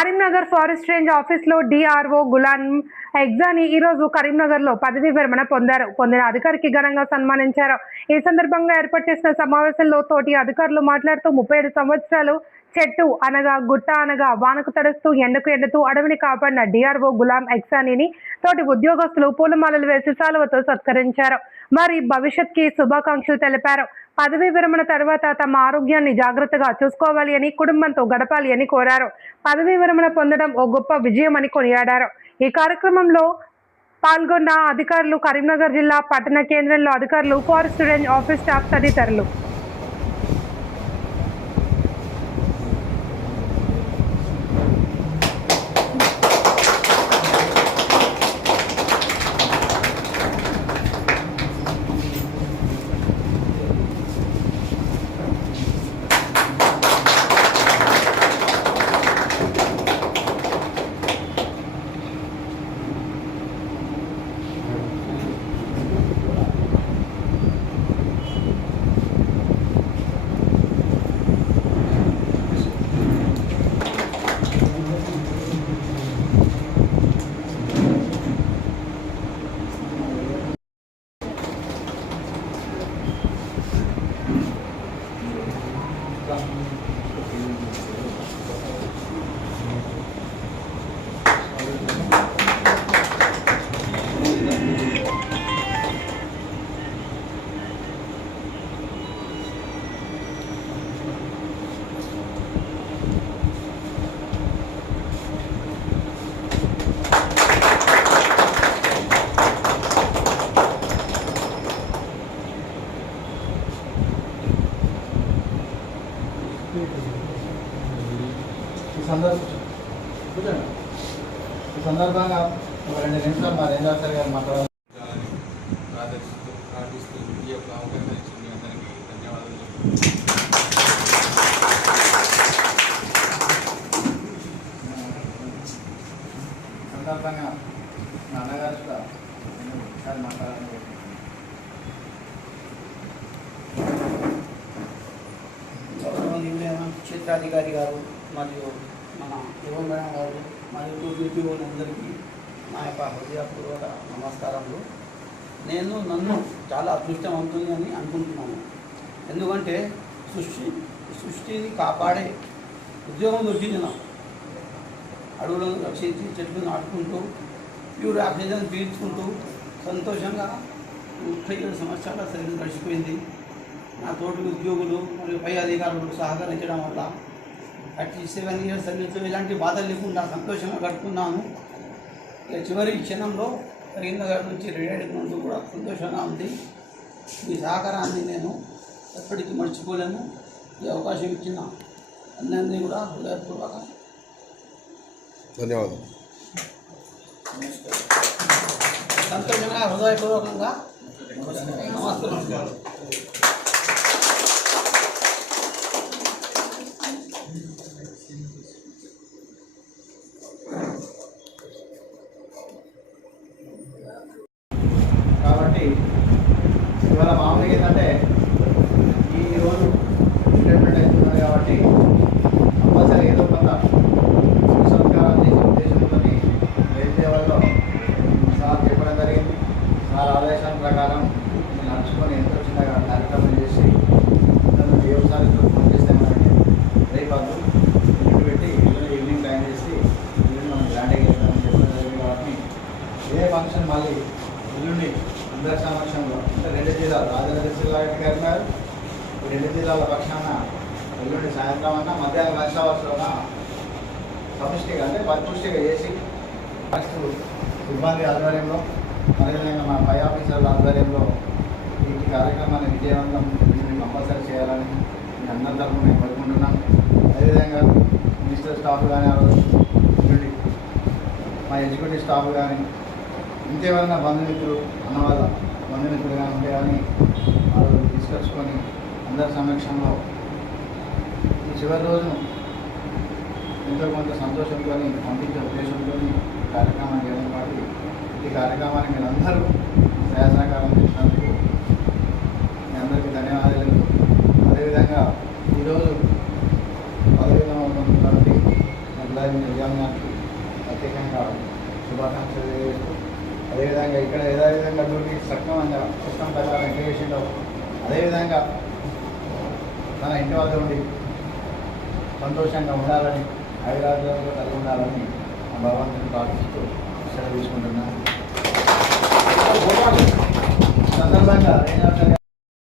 Karimnagar forest range ఆఫీస్లో DRO Ghulam ఎగ్జాని ఈ రోజు కరీంనగర్లో పదవీ విరమణ పొందిన అధికారికి ఘనంగా సన్మానించారు. ఈ సందర్భంగా ఏర్పాటు చేసిన సమావేశంలో తోటి అధికారులు మాట్లాడుతూ 37 సంవత్సరాలు చెట్టు అనగా గుట్ట అనగా వానకు తడుస్తూ ఎండకు ఎండుతూ అడవిని కాపాడిన డిఆర్ఓ గులాం ఎగ్జానీని తోటి ఉద్యోగస్తులు పూలమాలలు వేసి శాలువతో సత్కరించారు. వారి భవిష్యత్కి శుభాకాంక్షలు తెలిపారు. పదవీ విరమణ తర్వాత తమ ఆరోగ్యాన్ని జాగ్రత్తగా చూసుకోవాలి అని, కుటుంబంతో గడపాలి అని కోరారు. పదవీ విరమణ పొందడం ఓ గొప్ప విజయం అని కొనియాడారు. ఈ కార్యక్రమంలో పాల్గొన్న అధికారులు, కరీంనగర్ జిల్లా పట్టణ కేంద్రంలో అధికారులు, ఫారెస్ట్ రేంజ్ ఆఫీస్ స్టాఫ్ తదితరులు. ఈ సందర్భంగా ఒక 2 నిమిషాలు మా రేంజర్ సార్ గారు మాట్లాడాలి. ప్రార్థిస్తూ ఈ యొక్క అవకాశం ఇచ్చిన మీ అందరికీ ధన్యవాదాలు. సందర్భంగా మా అన్నగారు ఒకసారి మాట్లాడాలి. క్షేత్రాధికారి గారు మరియు మన యువ మేడం గారు మరియు బీపీఓలందరికీ నా యొక్క హృదయపూర్వక నమస్కారములు. నన్ను చాలా అదృష్టవంతుని అని అనుకుంటున్నాను. ఎందుకంటే సృష్టిని కాపాడే ఉద్యోగం దొరికింది నాకు. అడవులను రక్షించి చెట్లు నాటుకుంటూ ప్యూర్ ఆక్సిజన్ పీల్చుకుంటూ సంతోషంగా 37 సంవత్సరాల శరీరం గడిచిపోయింది. నా తోటి ఉద్యోగులు మరియు పై అధికారులు సహకరించడం వల్ల 37 ఇయర్స్ సర్వీస్లో ఎలాంటి బాధలు లేకుండా సంతోషంగా గడుపుకున్నాను. ఇక చివరి క్షణంలో కరీంనగర్ నుంచి రిటైర్డ్ అయినందుకు కూడా సంతోషంగా ఉంది. మీ సహకారాన్ని నేను ఎప్పటికీ మర్చిపోలేను. ఈ అవకాశం ఇచ్చిన అందరినీ కూడా హృదయపూర్వక ధన్యవాదాలు. సంతోషంగా హృదయపూర్వకంగా నమస్కారం. కాబట్టి ఇవాళ మామూలుగా ఏంటంటే ఈరోజు రిటైర్మెంట్ అవుతున్నారు కాబట్టి కంపల్సరీ ఏదో కొంత సంస్కారాలు చేసే ఉద్దేశంతో రేపు సార్ చెప్పడం జరిగింది. సార్ ఆదేశాల ప్రకారం నేను నడుచుకొని ఎంతో చిన్నగా కార్యక్రమం చేసి వ్యవసాయంతో ఫోన్ చేస్తామంటే రేపు అది ఇంటికి పెట్టి ఈవినింగ్ టైం చేసి ఈవినింగ్ మనం గ్రాండ్గా చేస్తామని చెప్పడం జరిగింది. కాబట్టి ఇదే ఫంక్షన్ మళ్ళీ ఎల్లుండి అందరి సమక్షంలో అంటే 2 జిల్లాలు రాజనగర్ జిల్లా గారు 2 జిల్లాల పక్షాన ఎల్లుండి సాయంత్రం అన్నా మధ్యాహ్నం లంచ్ అవర్స్లోన సమిష్టిగా అంటే పరిపుష్టిగా చేసి ఫస్ట్ సిబ్బంది ఆధ్వర్యంలో అదేవిధంగా మా పై ఆఫీసర్ల ఆధ్వర్యంలో ఈ కార్యక్రమాన్ని విజయవంతం కంపల్సరీ చేయాలని మీ అందరి తరఫున నేను కోరుకుంటున్నాను. అదేవిధంగా మినిస్టర్ స్టాఫ్ కానీ మా ఎగ్జిక్యూటివ్ స్టాఫ్ కానీ ఇంకేమైనా బంధుమిత్రులు అన్నవాళ్ళ బంధుమిత్రులు కానీ ఉంటే కానీ వాళ్ళు తీసుకొచ్చుకొని అందరి సమక్షంలో ఈ చివరి రోజును ఎంతో కొంత సంతోషంతో పంపించే ఉద్దేశంతో కార్యక్రమాన్ని చేయడం కాబట్టి ఈ కార్యక్రమానికి మీరు అందరూ సహాయసహకారం చేసినందుకు మీ అందరికీ ధన్యవాదాలు. అదేవిధంగా ఈరోజు పదవి కాబట్టి గులాబీ నిజాంగానికి ప్రత్యేకంగా శుభాకాంక్షలు తెలియజేస్తూ అదేవిధంగా ఇక్కడ యథావిధంగా డ్యూటీ సక్రమంగా సిస్టమ్ ప్రకారం ఎట్లా చేసిండో అదేవిధంగా తన ఇంటి వద్ద ఉండి సంతోషంగా ఉండాలని ఆయురారోగ్యాలతో కలిగి ఉండాలని ఆ భగవంతుని ప్రార్థిస్తూ సెలవు తీసుకుంటున్నాను. సందర్భంగా